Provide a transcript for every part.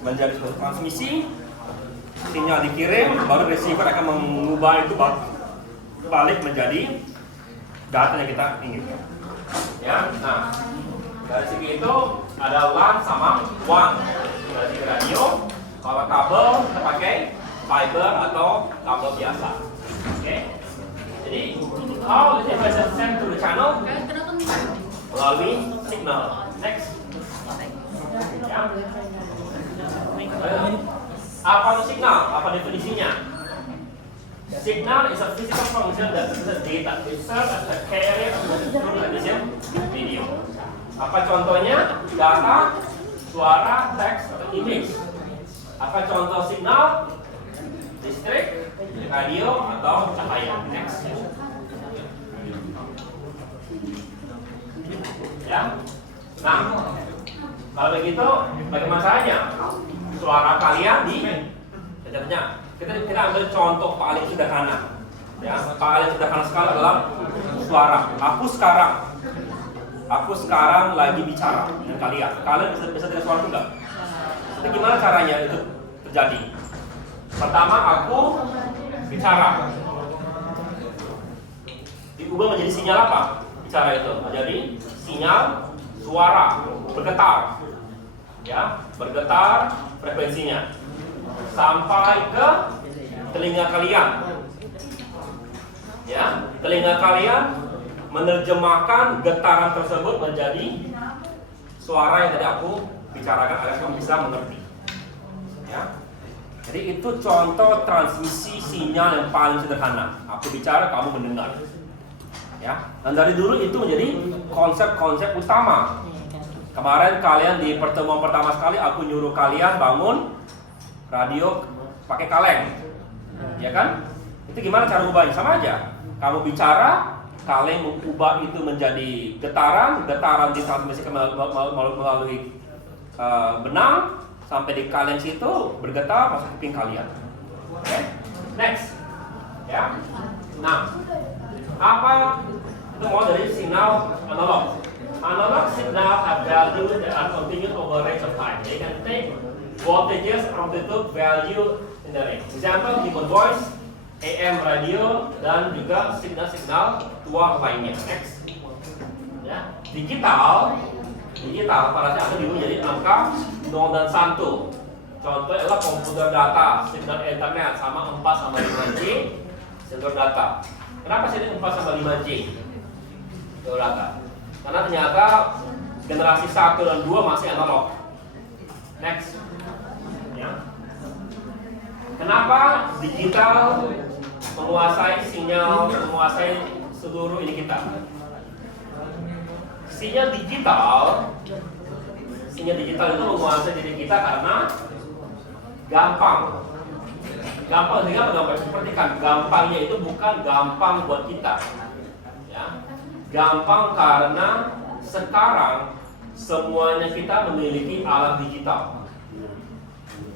menjadi suatu transmisi, sinyal dikirim, baru receiver akan mengubah itu balik menjadi data yang kita inginkan. Ya, nah dari segi itu ada LAN sama WAN. Dari segi radio, kalau kabel kita pakai fiber atau kabel biasa. Oke, jadi how is it sent to the channel? Melalui signal. Next. Ya. Apa itu signal? Apa definisinya? Signal is a physical function that is a data. It serves as a carrier of the video. Apa contohnya? Data, suara, teks, atau image. Apa contoh signal? Listrik, radio, atau cahaya. Next. Ya. Nah, kalau begitu, bagaimana caranya? Suara kalian di sebenarnya kita ambil contoh paling sederhana. Ya, paling sederhana sekali adalah suara. Aku sekarang lagi bicara dengan kalian. Kalian bisa dengar suara enggak? Jadi gimana caranya itu terjadi? Pertama aku bicara. Diubah menjadi sinyal apa? Bicara itu. Jadi sinyal suara bergetar. Ya, bergetar frekuensinya sampai ke telinga kalian. Ya, telinga kalian menerjemahkan getaran tersebut menjadi suara yang tadi aku bicarakan agar kamu bisa mengerti. Ya. Jadi itu contoh transmisi sinyal yang paling sederhana. Aku bicara, kamu mendengar. Ya. Dan dari dulu itu menjadi konsep-konsep utama. Kemarin kalian di pertemuan pertama sekali aku nyuruh kalian bangun radio pakai kaleng. Ya kan? Itu gimana cara ubahnya? Sama aja. Kamu bicara, kaleng mengubah itu menjadi getaran ditransmisikan melalui benang sampai di kaleng situ bergetar masuk kuping kalian. Oke, next, ya. Nah, apa itu mau dari signal analog? Analog signal have value that are continued over range of time. They can take voltages, amplitude, value in the range. Example, keyboard voice, AM radio, dan juga signal-signal tua lainnya. Next. Ya. Digital pada saat itu jadi angka 0 dan 1. Contoh adalah komputer data, signal internet sama 4 sama 5G, signal data. Kenapa sih ini 4 sama 5G? Signal data. Karena ternyata generasi 1 dan 2 masih analog. Next. Ya. Kenapa digital menguasai sinyal, menguasai seluruh ini kita? Sinyal digital itu menguasai diri kita karena gampang. Perhatikan, gampangnya itu bukan gampang buat kita. Ya. Gampang karena sekarang semuanya kita memiliki alat digital.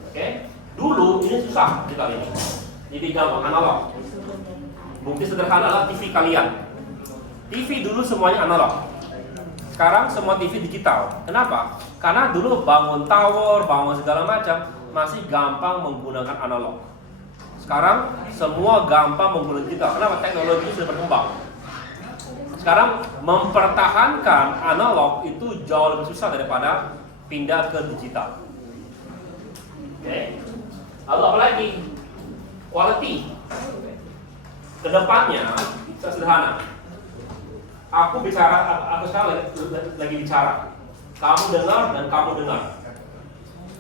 Oke? Dulu ini susah kita ini. Jadi gampang analog. Bukti sederhana adalah TV kalian. TV dulu semuanya analog. Sekarang semua TV digital. Kenapa? Karena dulu bangun tower, bangun segala macam masih gampang menggunakan analog. Sekarang semua gampang menggunakan digital. Kenapa? Teknologi sudah berkembang. Sekarang mempertahankan analog itu jauh lebih susah daripada pindah ke digital. Oke. Lalu apa lagi? Quality. Kedepannya sederhana. Aku sekarang lagi bicara. Kamu dengar dan kamu dengar.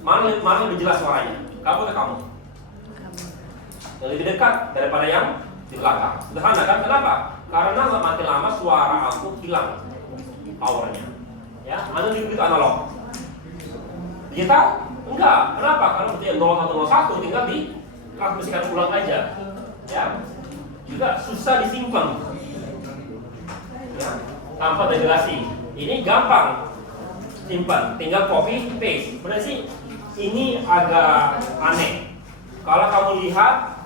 Mana lebih jelas suaranya? Kamu atau kamu? Yang lebih dekat daripada yang di belakang. Sederhana kan? Kenapa? Karena makin lama suara aku hilang powernya. Ya, mana lebih analog. Digital? Enggak. Kenapa? Karena seperti 0101 tinggal ditransmisikan ulang aja. Ya. Juga susah disimpan. Ya. Tanpa degradasi. Ini gampang simpan, tinggal copy paste. Benar sih? Ini agak aneh. Kalau kamu lihat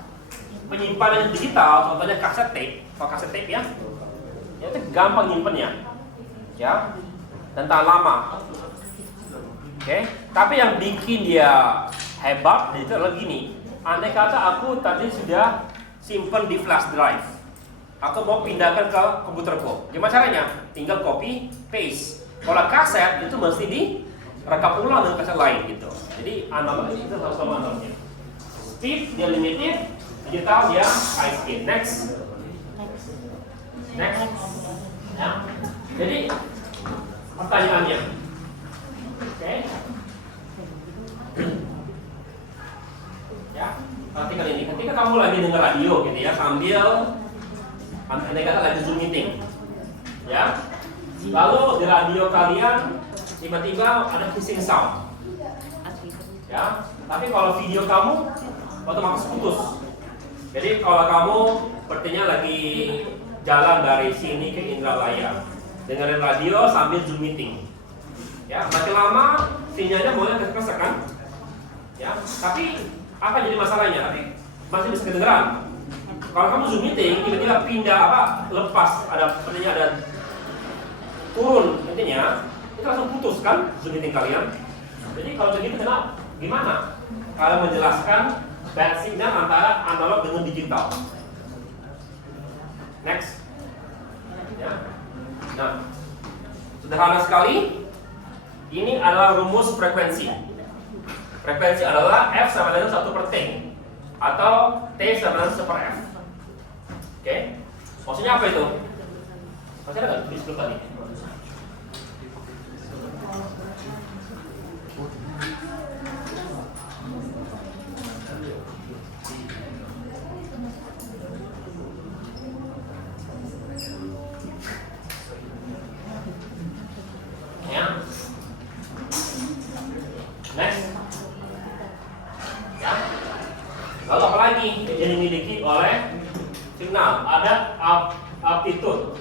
penyimpanan digital, contohnya kaset tape, kalau kaset tape ya itu gampang nyimpennya, ya, dan tahan lama. Oke, tapi yang bikin dia hebat itu adalah gini. Andai kata aku tadi sudah simpan di flash drive, aku mau pindahkan ke komputerku. Gimana caranya? Tinggal copy paste. Kalau kaset itu mesti direkam ulang dengan kaset lain gitu. Jadi analog itu sama analognya. Speed dia limited, digital dia high speed. Next. Ya. Jadi pertanyaannya, oke? Ya, perhatikan ini. Ketika kamu lagi dengar radio gitu ya, sambil andai kata lagi Zoom meeting, ya. Lalu di radio kalian tiba-tiba ada hissing sound, ya. Tapi kalau video kamu otomatis putus. Jadi kalau kamu sepertinya lagi jalan dari sini ke Indralaya, dengerin radio sambil Zoom meeting, ya. Makin lama sinyalnya mulai kesek kan, ya. Tapi apa jadi masalahnya? Tapi masih bisa kedengeran. Kalau kamu Zoom meeting tiba-tiba pindah lepas, sepertinya ada turun intinya, itu langsung putus kan Zoom meeting kalian. Jadi kalau begitu gimana? Kalau menjelaskan bad signal antara analog dengan digital. Next. Ya. Nah, sederhana sekali. Ini adalah rumus frekuensi. Frekuensi adalah F sama dengan 1/T atau T sama dengan 1/F. Oke? Maksudnya apa itu? Masih ada nggak tulis dulu tadi? Ya. Next. Ya. Lalu apa lagi yang dimiliki oleh signal? Ada amplitude.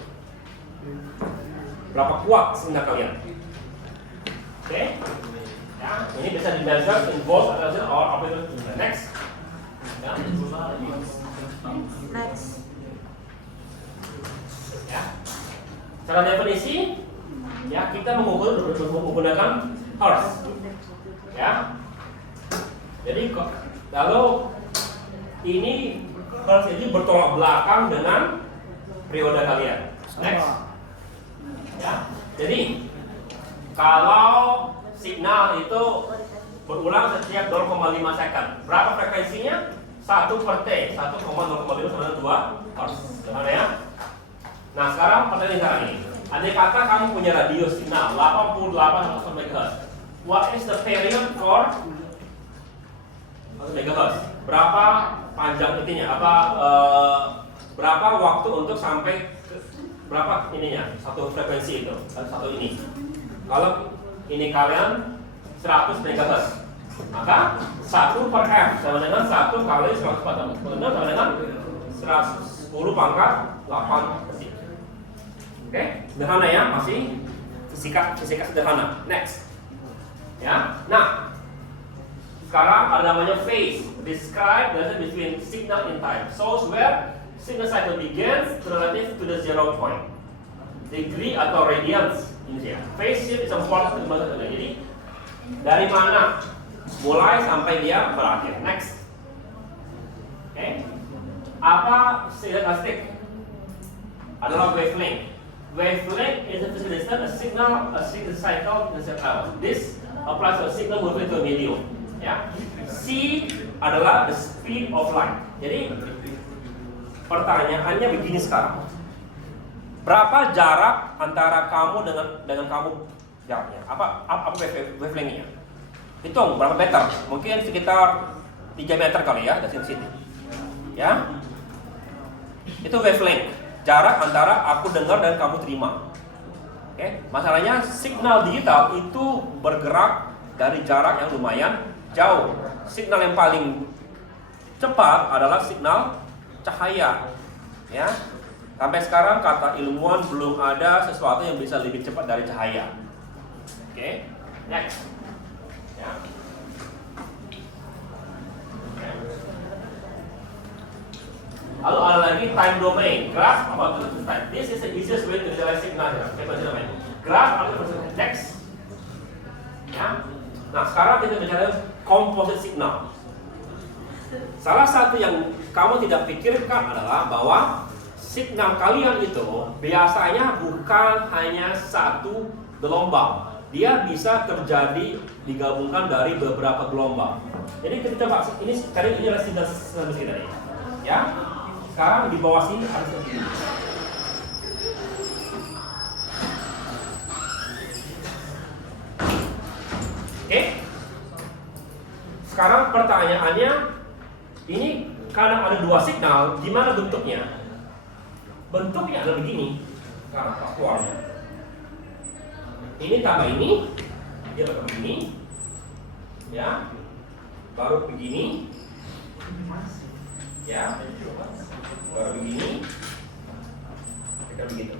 Berapa kuat signal kalian? Oke? Ya, ini bisa di-measure in volts atau amplitude. Next. Ya. Next. Ya. Cara definisi, ya kita menggunakan hertz. Ya. Jadi lalu ini hertz ini bertolak belakang dengan periode kalian. Next. Ya. Jadi kalau signal itu berulang setiap 0,5 second, berapa frekuensinya? 1/T, 1,0,5 sama dengan 2 hertz. Benar ya? Nah sekarang pertanyaan ini. Andai kata kamu punya radio signal 88 MHz. What is the period for MHz? Berapa panjang intinya? Berapa waktu untuk sampai berapa ininya? Satu frekuensi itu, satu ini. Kalau ini kalian 100 MHz, maka 1/F sama dengan 1 kali 140 sama dengan 10 pangkat 8 detik. Oke, sederhana ya, masih fisika sederhana. Next, ya. Nah, sekarang ada namanya phase. Describe the difference between signal in time. Shows where signal cycle begins relative to the zero point. Degree atau radians ini ya. Phase shift is important untuk jadi dari mana mulai sampai dia berakhir. Next, oke. Apa karakteristik? Adalah wavelength. Wavelength is a physical distance, a signal cycle in a hour. This applies to a signal moving to a medium. Ya, C adalah the speed of light. Jadi pertanyaannya begini sekarang, berapa jarak antara kamu dengan kamu jaraknya? Apa wavelengthnya? Hitung berapa meter? Mungkin sekitar 3 meter kali ya dari sini. Ya, itu wavelength. Jarak antara aku dengar dan kamu terima. Oke, masalahnya signal digital itu bergerak dari jarak yang lumayan jauh. Signal yang paling cepat adalah signal cahaya. Ya, sampai sekarang kata ilmuwan belum ada sesuatu yang bisa lebih cepat dari cahaya. Oke, next. Ya. Lalu ada lagi time domain. Graph about the time. This is the easiest way to visualize signal. Graph about the next. Ya. Nah, sekarang kita bicara composite signal. Salah satu yang kamu tidak pikirkan adalah bahwa signal kalian itu biasanya bukan hanya satu gelombang. Dia bisa terjadi digabungkan dari beberapa gelombang. Jadi kita coba ini sekarang ini adalah signal kita nih. Ya. Sekarang di bawah sini ada segini. Oke. Sekarang pertanyaannya, ini karena ada dua signal, gimana bentuknya? Bentuknya adalah begini, karena keluarnya. Ini tambah ini, dia bakal begini, ya, baru begini, ya, baru begini, kita begitu.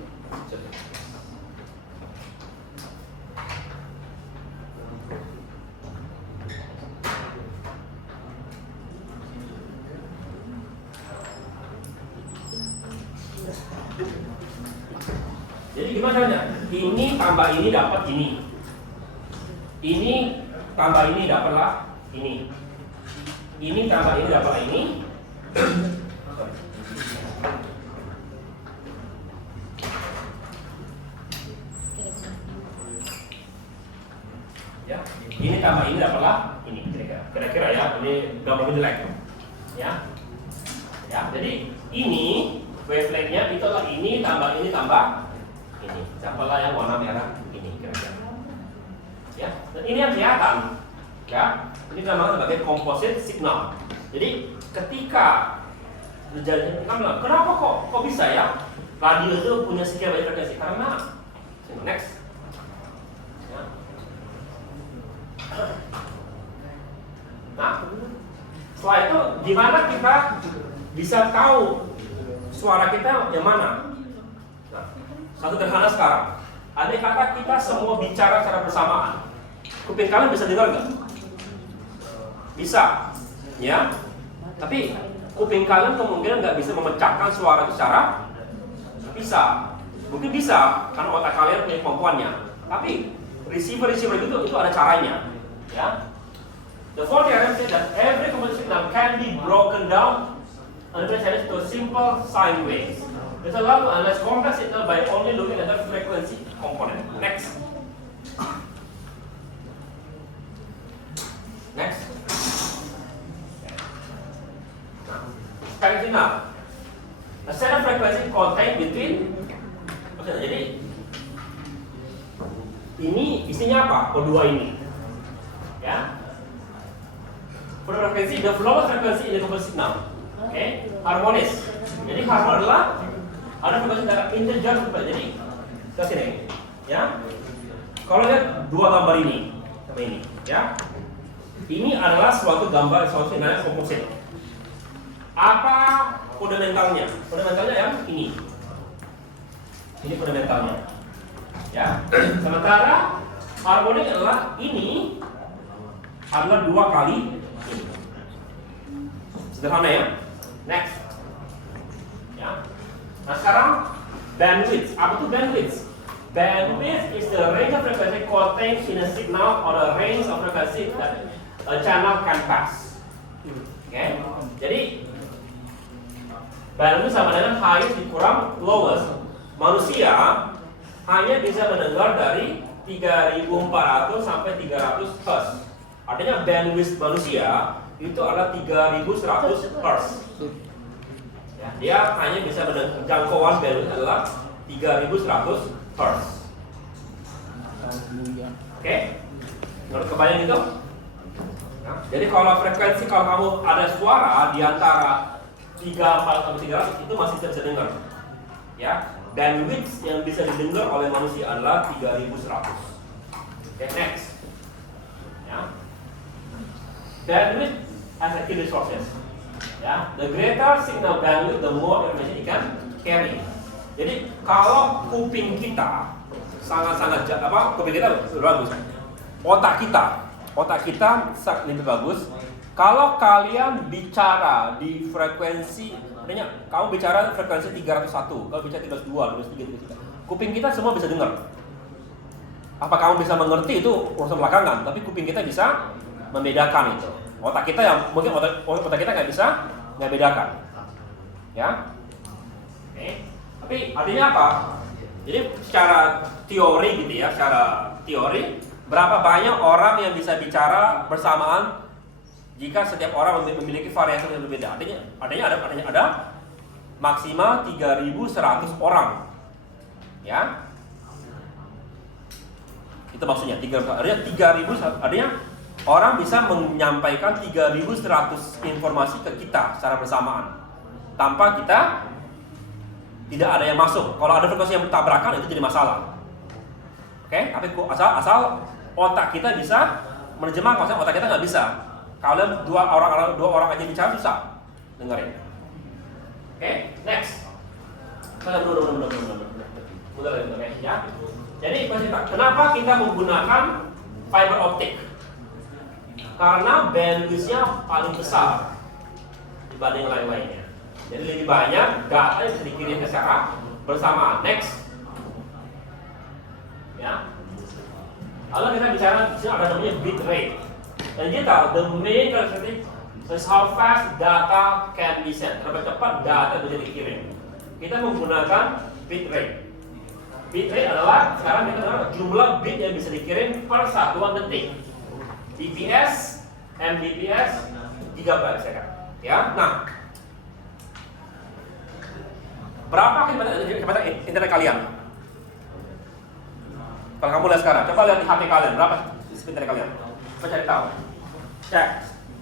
Jadi gimana caranya? Ini tambah ini dapat ini. Ini tambah ini dapatlah ini. Ini tambah ini dapatlah ini. Ya, ini tambah ini dapatlah ini. Kira-kira ya, ini gambar jelek. Ya. Ya, jadi ini wavelength-nya itu adalah ini tambah ini. Siapalah yang warna merah ini kira-kira. Ya, dan ini yang kelihatan. Ya, ini dinamakan sebagai composite signal. Jadi ketika terjadi, kenapa kok bisa ya radio itu punya sekian banyak frekuensi? Karena next. Ya. Nah, setelah itu gimana kita bisa tahu suara kita yang mana? Nah, satu sederhana sekarang. Andai kata kita semua bicara secara bersamaan, kuping kalian bisa dengar nggak? Bisa, ya. Tapi kuping kalian kemungkinan nggak bisa memecahkan suara secara bisa. Mungkin bisa karena otak kalian punya kemampuannya. Tapi receiver itu ada caranya, ya. The fourth theorem says that every composite signal can be broken down and represented to simple sine waves. It's allowed to analyze complex signal by only looking at the frequency component. Next. Next. Spectrum signal. A set of frequency contained between. Oke, jadi ini isinya apa? Kedua ini, ya. Frekuensi, the flow frequency in the composite signal. Oke, harmonis. Jadi harmonis adalah ada frekuensi dari integer sampai jadi ke sini, ya. Kalau lihat dua gambar ini sama ini, ya. Ini adalah suatu gambar suatu yang namanya komposit. Apa fundamentalnya? Fundamentalnya yang ini. Ini fundamentalnya. Ya. Sementara harmonik adalah ini adalah dua kali ini. Sederhana ya. Next. Ya. Nah sekarang bandwidth. Apa itu bandwidth? Bandwidth is the range of frequency contained in a signal or the range of frequency that a channel can pass. Oke. Jadi bandwidth sama dengan highest dikurang lowest. Manusia hanya bisa mendengar dari 3.400 sampai 300 Hz. Artinya bandwidth manusia itu adalah 3.100 Hz. Ya, dia hanya bisa mendengar, jangkauan bandwidth adalah 3.100 Hz. Oke? Menurut kebayang itu? Nah, jadi kalau frekuensi, kalau kamu ada suara di antara 300 sampai 300 itu masih bisa dengar. Ya, bandwidth yang bisa didengar oleh manusia adalah 3.100. Oke, next. Ya. Bandwidth has a key resources. Ya, the greater signal bandwidth, the more information it can carry. Jadi kalau kuping kita sangat-sangat kuping kita bagus. Otak kita lebih bagus. Kalau kalian bicara di frekuensi, artinya kamu bicara frekuensi 301, kalau bicara 302, 303, kuping kita semua bisa dengar. Apa kamu bisa mengerti itu urusan belakangan, tapi kuping kita bisa membedakan itu. Otak kita yang mungkin otak kita nggak bisa bedakan, ya. Oke. Tapi artinya apa? Jadi secara teori gitu ya, secara teori berapa banyak orang yang bisa bicara bersamaan jika setiap orang memiliki variasi yang berbeda? Artinya ada maksimal 3.100 orang, ya. Itu maksudnya 3.000, artinya orang bisa menyampaikan 3.100 informasi ke kita secara bersamaan tanpa kita tidak ada yang masuk. Kalau ada frekuensi yang bertabrakan itu jadi masalah. Oke, tapi asal otak kita bisa menerjemahkan, maksudnya otak kita nggak bisa. Kalau dua orang aja bicara susah dengerin. Oke, next. Udah ya. Jadi kenapa kita menggunakan fiber optik? Karena bandwidth-nya paling besar dibanding lain-lainnya. Jadi lebih banyak data yang bisa dikirim secara bersamaan. Next. Ya. Lalu kita bicara di sini ada namanya bit rate. Dan kita the main characteristic is how fast data can be sent. Berapa cepat data bisa dikirim. Kita menggunakan bit rate. Bit rate adalah sekarang kita tahu jumlah bit yang bisa dikirim per satuan detik. bps, mbps, gigabyte second. Ya, nah, berapa kecepatan internet kalian? Kalau kamu lihat sekarang, coba lihat di HP kalian berapa speed internet kalian? Coba cari tahu. Cek,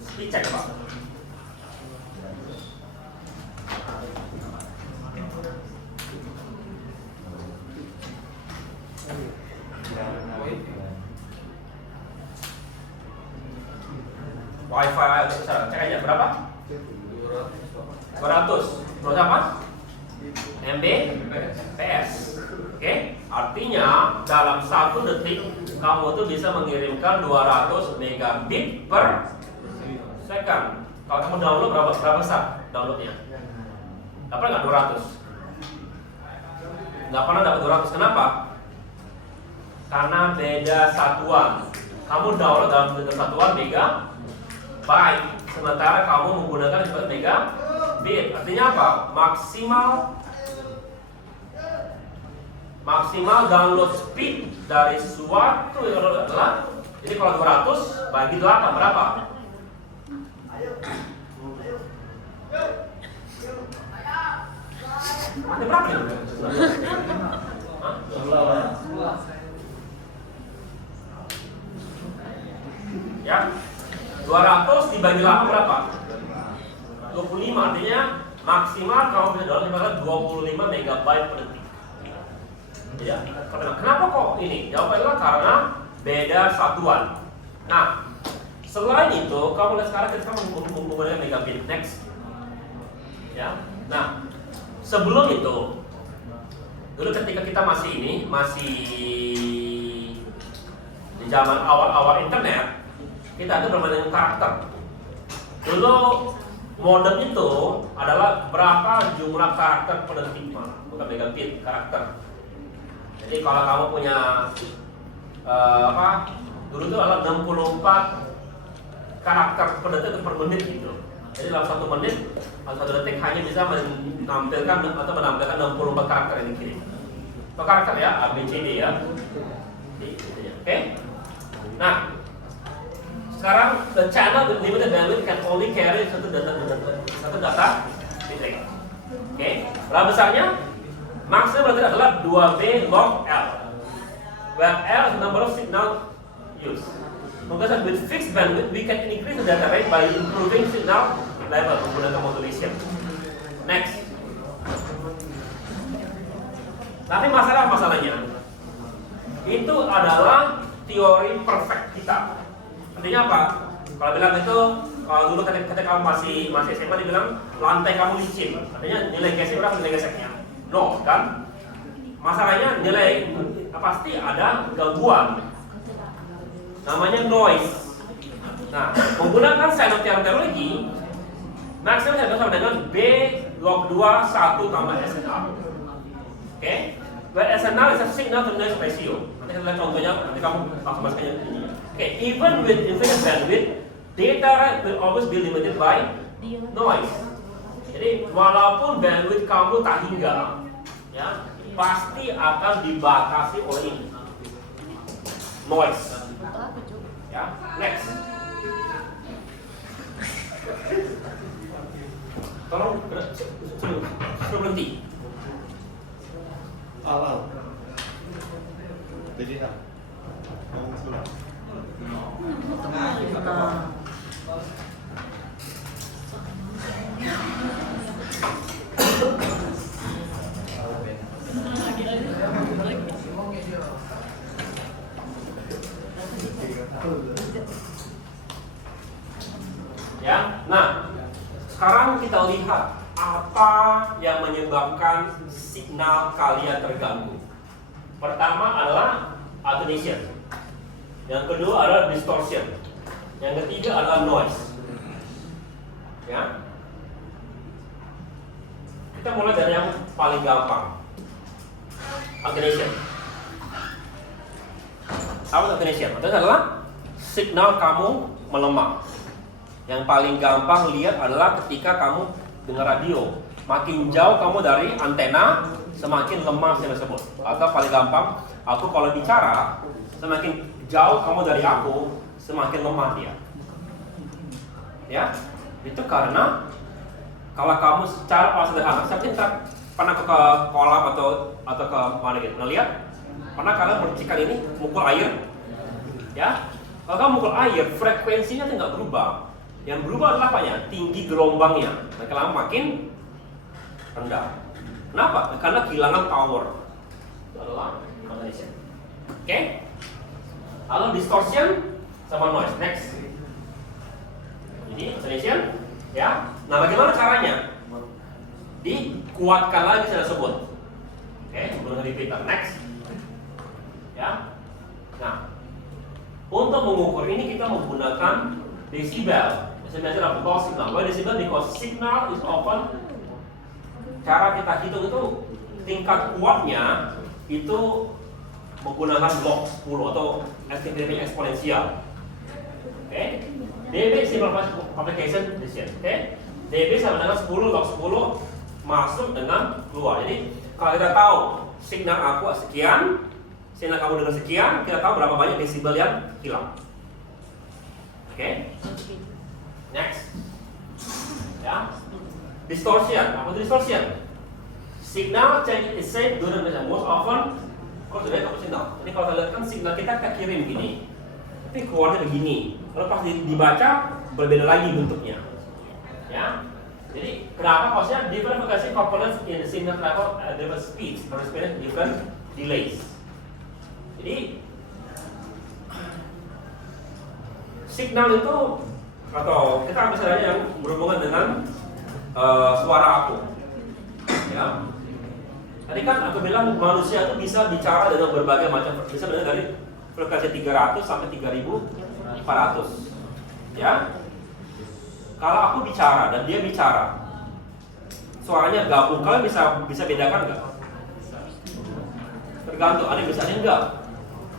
speed check coba. Wi-Fi cek aja berapa? 200. Terus apa? Mbps. Oke, artinya dalam 1 detik kamu tuh bisa mengirimkan 200 megabit per second. Kalau kamu download berapa besar downloadnya? Dapat nggak 200? Nggak pernah dapat 200. Kenapa? Karena beda satuan. Kamu download dalam bentuk satuan megabyte, sementara kamu menggunakan sebagai megabit. Artinya apa? Maksimal download speed dari suatu adalah, jadi kalau 200 bagi 8 berapa? Ada berapa ya? Ya, 200 dibagi 8 berapa? 25, artinya maksimal kamu bisa download 25 megabyte per detik. Ya, kenapa kok ini? Jawabannya adalah karena beda satuan. Nah, selain itu, kamu lihat sekarang kita menggunakan megabit. Next. Ya, nah, sebelum itu, dulu ketika kita masih di zaman awal-awal internet, kita itu bermain dengan karakter. Dulu modem itu adalah berapa jumlah karakter per detik, bukan megabit, karakter. Jadi kalau kamu punya dulu itu adalah 64 karakter per detik per menit gitu. Jadi dalam 1 menit atau 1 detik hanya bisa menampilkan 64 karakter yang dikirim. Itu karakter ya, ABCD ya. Oke. Nah, sekarang the channel with limited bandwidth can only carry satu data bit rate. Oke. Berapa besarnya? Maksudnya berarti adalah 2B log L, where L is the number of signal used. Because with fixed bandwidth, we can increase the data rate by improving signal level menggunakan modulation. Next. Tapi masalahnya itu adalah teori perfect kita. Artinya apa? Kalau bilang itu, kalau dulu ketika kamu masih SMA dibilang lantai kamu licin, artinya nilai gesek berapa nilai geseknya? No, kan? Masalahnya nilai pasti ada gangguan, namanya noise. Nah, menggunakan sine teknologi, maksimal sama dengan B log 2 1 tambah SNR. Oke? where SNR is a signal to noise ratio. Nanti kita lihat contohnya, nanti kamu langsung masukkan ini. Okay, even with infinite bandwidth, data rate will always be limited by noise. Jadi walaupun bandwidth kamu tak hingga, ya pasti akan dibatasi oleh ini, noise. Ya, next. Tolong suruh berhenti. Awal. Jadi tak. Ngomong sudah. Ya, nah sekarang kita lihat apa yang menyebabkan signal kalian terganggu. Pertama adalah attenuation, yang kedua adalah distortion, yang ketiga adalah noise. Ya, kita mulai dari yang paling gampang, attenuation. Apa attenuation? Itu adalah signal kamu melemah. Yang paling gampang lihat adalah ketika kamu dengar radio. Makin jauh kamu dari antena, semakin lemah sinyal tersebut. Atau paling gampang, aku kalau bicara, semakin jauh kamu dari aku, semakin lemah dia. Ya, itu karena kalau kamu secara paling sederhana, saya pernah ke kolam atau ke mana gitu, ngelihat, pernah kalian percikan ini mukul air, ya? Kalau kamu mukul air, frekuensinya tidak berubah. Yang berubah adalah apanya? Tinggi gelombangnya. Makin lama makin rendah. Kenapa? Karena kehilangan power. Itu adalah attenuation. Oke? Lalu distortion sama noise. Next. Ini attenuation, ya. Nah, bagaimana caranya? Dikuatkan lagi saya sebut. Oke, sebelum repeater. Next. Ya. Nah, untuk mengukur ini kita menggunakan decibel. Measure of the signal. Why decibel? Because signal is often, cara kita hitung itu tingkat kuatnya itu menggunakan log 10 atau dB eksponensial. Oke, dB signal application decision. Oke, dB sama dengan 10 log 10 masuk dengan keluar. Jadi kalau kita tahu signal aku sekian, signal kamu dengan sekian, kita tahu berapa banyak desibel yang hilang. Oke. Next. Ya. Distortion. Apa itu distortion? Signal change is said during the most often kalau sudah dapat signal. Jadi kalau kita lihat kan signal kita kirim begini, tapi keluarnya begini. Kalau pas dibaca berbeda lagi bentuknya. Ya. Jadi kenapa? Maksudnya different frequency components in the signal travel at different speeds, corresponding different delays. Jadi signal itu atau kita ambil saja yang berhubungan dengan suara aku. Ya. Tadi kan aku bilang manusia itu bisa bicara dengan berbagai macam, bisa dari frekuensi 300 sampai 3400. Ya. Kalau aku bicara dan dia bicara, suaranya gabung, kalian bisa bedakan nggak? Tergantung, ada yang bisa, ada yang enggak.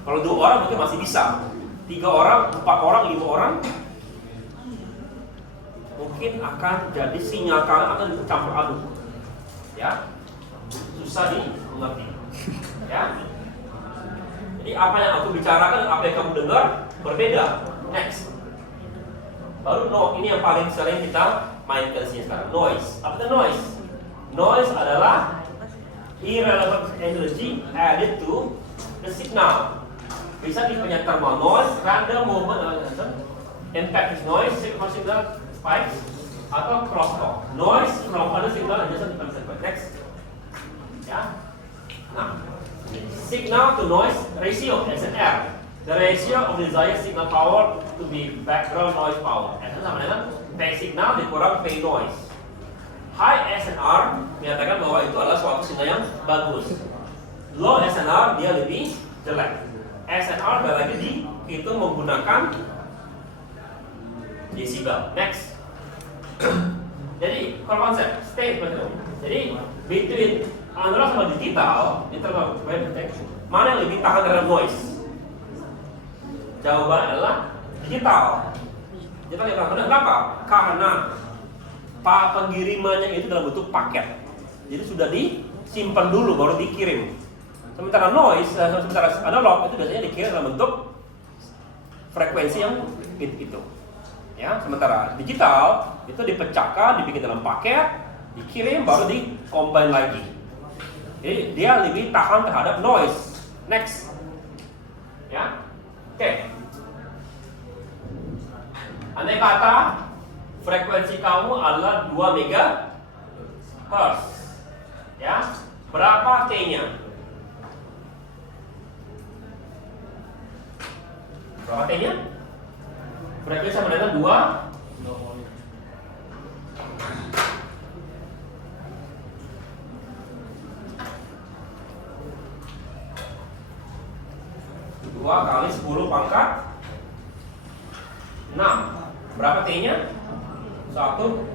Kalau 2 orang mungkin masih bisa, 3 orang, 4 orang, 5 orang, mungkin akan jadi sinyal kalian akan campur aduk. Ya, susah dimengerti. Ya. Jadi apa yang aku bicarakan, apa yang kamu dengar berbeda. Next. Baru ini yang paling sering kita mainkan di sini sekarang. Noise. Apa itu noise? Noise adalah irrelevant energy added to the signal. Bisa punya thermal noise, random movement, impact is noise, signal spikes, atau crosstalk. Noise from other signal adjacent to the next. Ya. Nah, signal to noise ratio SNR. The ratio of desired signal power to be background noise power. SNR sama dengan phase signal dikurang phase noise. High SNR menyatakan bahwa itu adalah suatu sinyal yang bagus. Low SNR dia lebih jelek. SNR lagi dihitung menggunakan decibel. Next. Jadi kalau konsep state betul. Jadi between analog sama digital, internal wave detection, mana yang lebih tahan terhadap noise? Jawaban adalah digital. Digital yang tahan. Kenapa? Karena pengirimannya itu dalam bentuk paket. Jadi sudah disimpan dulu baru dikirim. Sementara noise, sementara analog itu biasanya dikirim dalam bentuk frekuensi yang itu. Ya, sementara digital itu dipecahkan, dibikin dalam paket, dikirim baru di-combine lagi. Jadi dia lebih tahan terhadap noise. Next. Ya. Oke. Andai kata frekuensi kamu adalah 2 MHz. Ya. Berapa T-nya? Berapa T-nya? Frekuensi sama dengan 2 kali 10 pangkat 6. Berapa T-nya? 1/2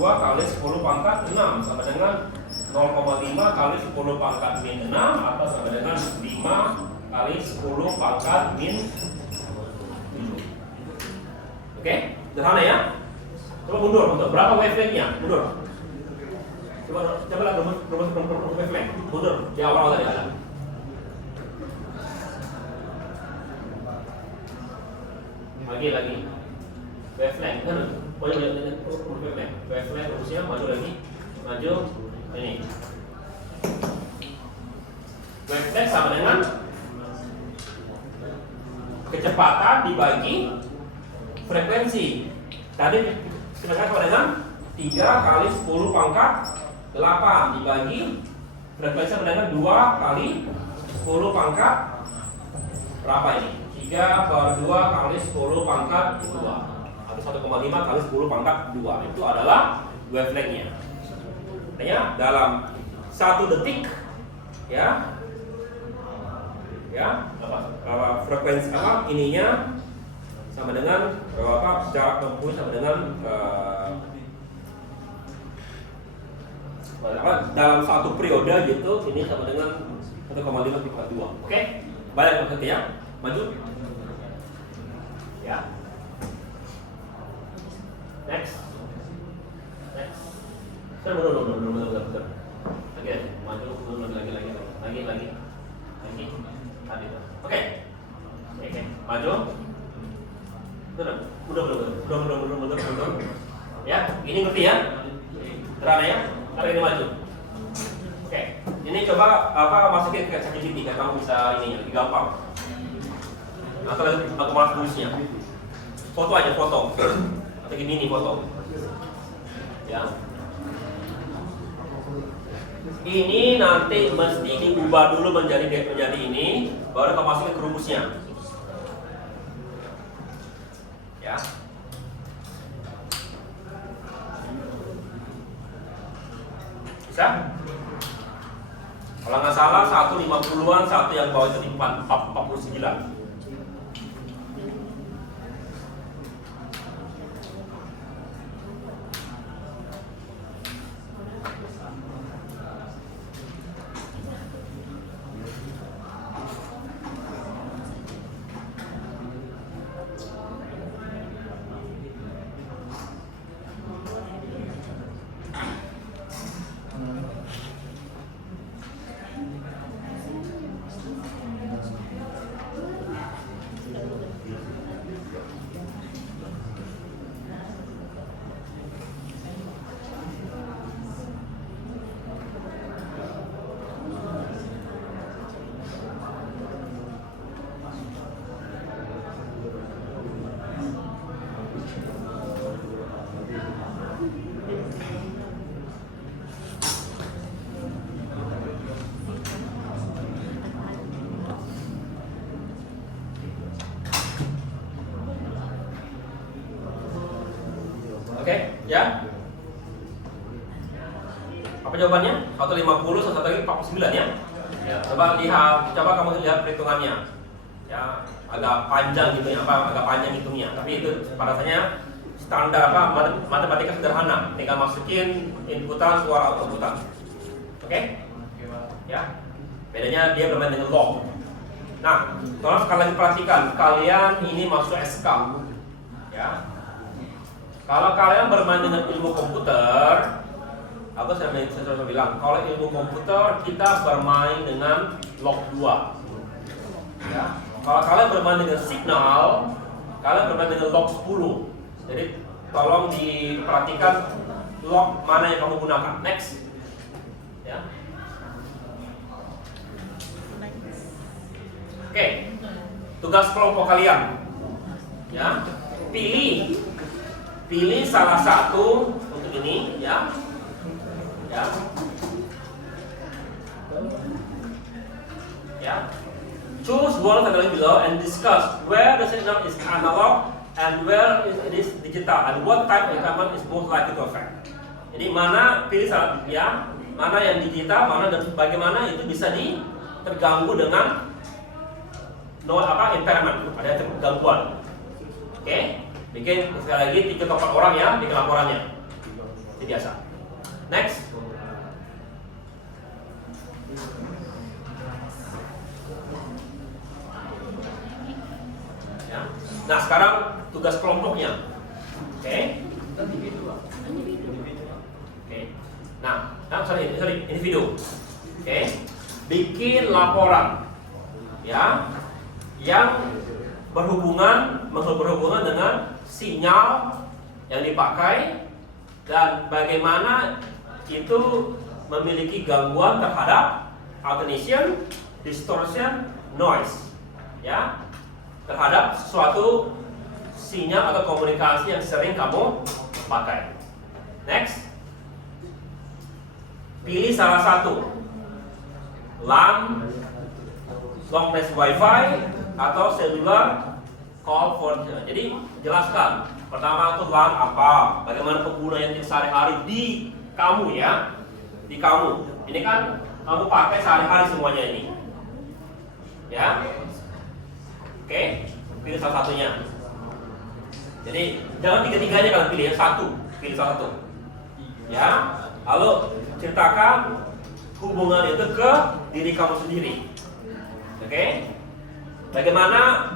kali 10 pangkat 6 sama dengan 0,5 kali 10 pangkat min 6 atau sama dengan 5 kali 10 pangkat min 7. Oke, sederhana ya. Coba mundur. Berapa wavelength-nya? Mundur. Coba lihat rumus wavelength. Mundur. Di awal tadi ada. Lagi. Wavelength. Wavelength. Wavelength rumusnya maju lagi. Maju. Ini. Wavelength sama dengan kecepatan dibagi frekuensi. Tadi kita sama dengan 3 kali 10 pangkat 8 dibagi frekuensi sama dengan 2 kali 10 pangkat berapa ini? 3/2 kali 10 pangkat 2 atau 1,5 kali 10 pangkat 2. Itu adalah wavelength-nya. Artinya dalam 1 detik ya frekuensi ininya sama dengan jarak tempuh sama dengan dalam 1 periode gitu, ini sama dengan 1,5 dikali 2. Oke? Balik maksudnya ya. Maju. Ya. Next. Betul. Oke, maju, lagi. Tadi. Oke, maju. Betul. Ya, ini ngerti ya? Terang ya? Hari ini maju. Oke, ini coba masukin ke ChatGPT kan kamu bisa ini lebih gampang. Atau aku malas tulisnya. Foto aja foto. Atau gini nih foto. Ya. Ini nanti mesti diubah dulu menjadi ini, baru kamu masukin ke rumusnya. Ya. Bisa? Kalau nggak salah 150-an, satu yang bawah itu di 49. Oke, ya. Apa jawabannya? 150, satu lagi 49 ya. Ya, coba kamu lihat perhitungannya. Ya, agak panjang gitu ya, agak panjang hitungnya. Tapi itu rasanya standar matematika sederhana. Tinggal masukin inputan, suara, outputan. Oke? Ya, bedanya dia bermain dengan log. Nah, tolong sekali lagi perhatikan, kalian ini masuk SK. Ya, kalau kalian bermain dengan ilmu komputer, aku sudah bilang, kalau ilmu komputer kita bermain dengan log 2. Ya, kalau kalian bermain dengan signal, kalian bermain dengan log 10. Jadi tolong diperhatikan log mana yang kamu gunakan. Next. Ya. Oke, tugas kelompok kalian. Ya, pilih salah satu untuk ini, ya. Ya. Ya. Choose one category below and discuss where the signal is analog and where it is digital and what type of equipment is most likely to affect. Jadi pilih salah, ya, mana yang digital, mana dan bagaimana itu bisa terganggu dengan impairment, ada gangguan. Oke, bikin sekali lagi 3 ke 4 orang ya, bikin laporannya. Itu biasa. Next. Ya. Nah, sekarang tugas kelompoknya. Oke. Oke. Nah, sorry, individu. Oke. Bikin laporan. Ya. Yang berhubungan dengan sinyal yang dipakai dan bagaimana itu memiliki gangguan terhadap attenuation, distortion, noise, ya, terhadap suatu sinyal atau komunikasi yang sering kamu pakai. Next, pilih salah satu, LAN, long range WiFi, atau cellular call for. Jadi jelaskan. Pertama itu LAN apa? Bagaimana penggunaan sehari-hari di kamu, ya? Di kamu. Ini kan kamu pakai sehari-hari semuanya ini. Ya. Oke, pilih salah satunya. Jadi jangan tiga-tiganya kalian pilih, pilih salah satu. Ya. Lalu ceritakan hubungan itu ke diri kamu sendiri. Oke? Bagaimana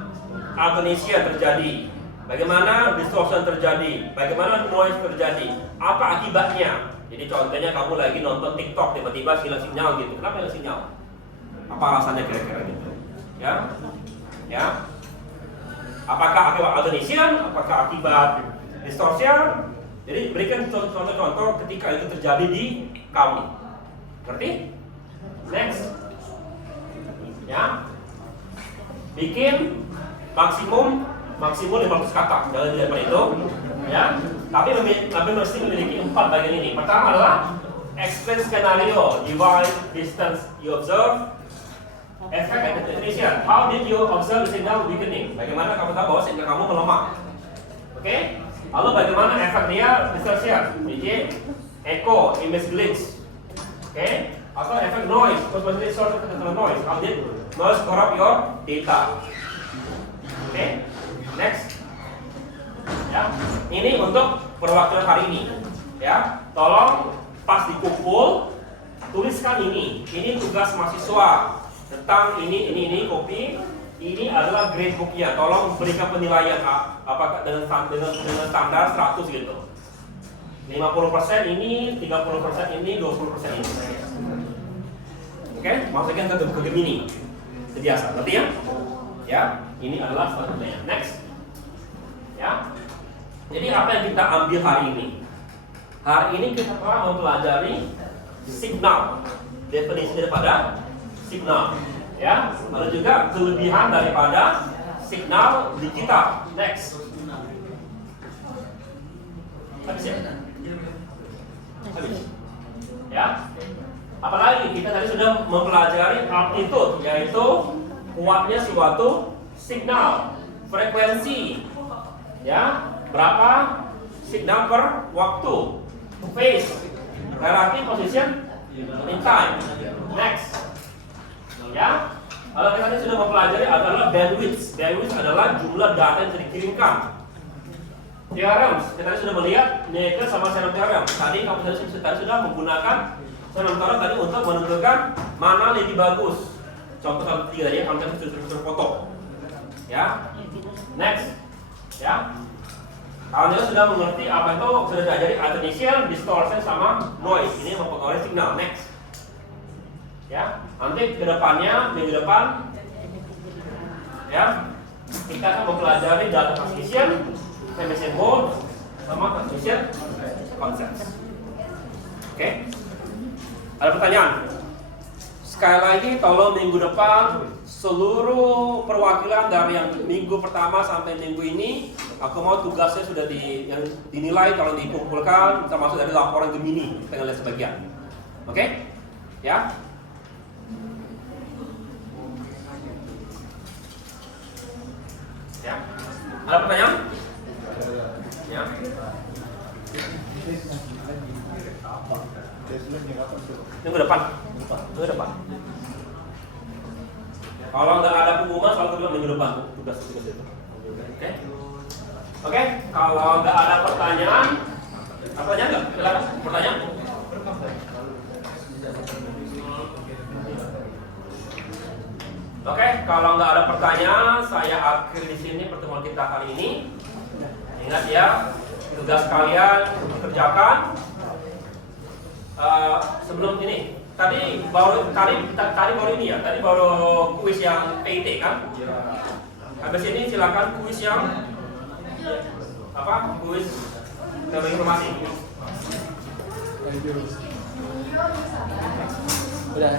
attenuation terjadi? Bagaimana distortion terjadi? Bagaimana noise terjadi? Apa akibatnya? Jadi contohnya kamu lagi nonton TikTok, tiba-tiba hilang sinyal gitu. Kenapa hilang sinyal? Apa alasannya kira-kira gitu? Ya? Ya? Apakah akibat attenuation? Apakah akibat distortion? Jadi berikan contoh-contoh ketika itu terjadi di kamu. Ngerti? Next. Ya. Bikin maksimum 500 kata, jangan lebih daripada itu, ya. Tapi mesti memiliki 4 bagian ini. Pertama adalah explain scenario, device, distance you observe, effect and attenuation. How did you observe the signal weakening? Bagaimana kamu tahu bahwa signal kamu melemah? Oke. Lalu bagaimana efek dia distortion, jadi echo, image glitch, oke? Atau efek noise, noise. How did noise corrupt your data? Oke, next. Ya, ini untuk perwakilan hari ini. Ya, tolong pas dikumpul tuliskan ini. Ini tugas mahasiswa tentang ini kopi. Ini adalah gradebooknya. Tolong berikan penilaian apakah dengan standar 100 gitu. 50% ini, 30% ini, 20% ini. Oke, masukkan ke Gemini. Biasa, berarti ya? Ya, ini adalah standarnya. Next. Ya. Jadi apa yang kita ambil hari ini? Hari ini kita telah mempelajari signal. Definisi daripada signal. Ya, lalu juga kelebihan daripada signal digital. Next. Habis ya? Habis. Ya. Apalagi kita tadi sudah mempelajari amplitude, yaitu kuatnya suatu signal, frekuensi. Ya, berapa signal per waktu, phase, relative position in time. Next. Ya, kalau kita tadi sudah mempelajari adalah bandwidth. Bandwidth adalah jumlah data yang dikirimkan. Theorems, kita tadi sudah melihat Necker sama Shannon theorem. Tadi kamu tadi sudah menggunakan Saya taruh tadi untuk menentukan mana lebih bagus. Contoh 1, 3 tadi, kalau kita sudah foto. Ya. Next. Ya. Kalau Anda sudah mengerti apa itu, sudah diajari attenuation, distortion sama noise. Ini mempengaruhi signal. Next. Ya. Nanti ke depannya, minggu depan, ya, kita akan mempelajari data transmission, emission mode, sama transmission concepts. Oke. Ada pertanyaan? Sekali lagi, tolong minggu depan seluruh perwakilan dari yang minggu pertama sampai minggu ini, aku mau tugasnya sudah yang dinilai kalau dikumpulkan, termasuk dari laporan Gemini, kita lihat sebagian. Oke? Ya? Ya. Ada pertanyaan? Ya. Minggu depan. Minggu depan. Kalau nggak ada pengumuman, soal kedua minggu depan tugas itu. Oke? Oke? Kalau nggak ada pertanyaan, apanya nggak? Silakan. Pertanyaan? Oke, kalau nggak ada pertanyaan, saya akhiri di sini pertemuan kita kali ini. Ingat ya, tugas kalian kerjakan. Sebelum ini, tadi baru ini ya, tadi baru kuis yang PIT kan? Habis ini silakan kuis yang apa? Kuis tentang informasi. Udah.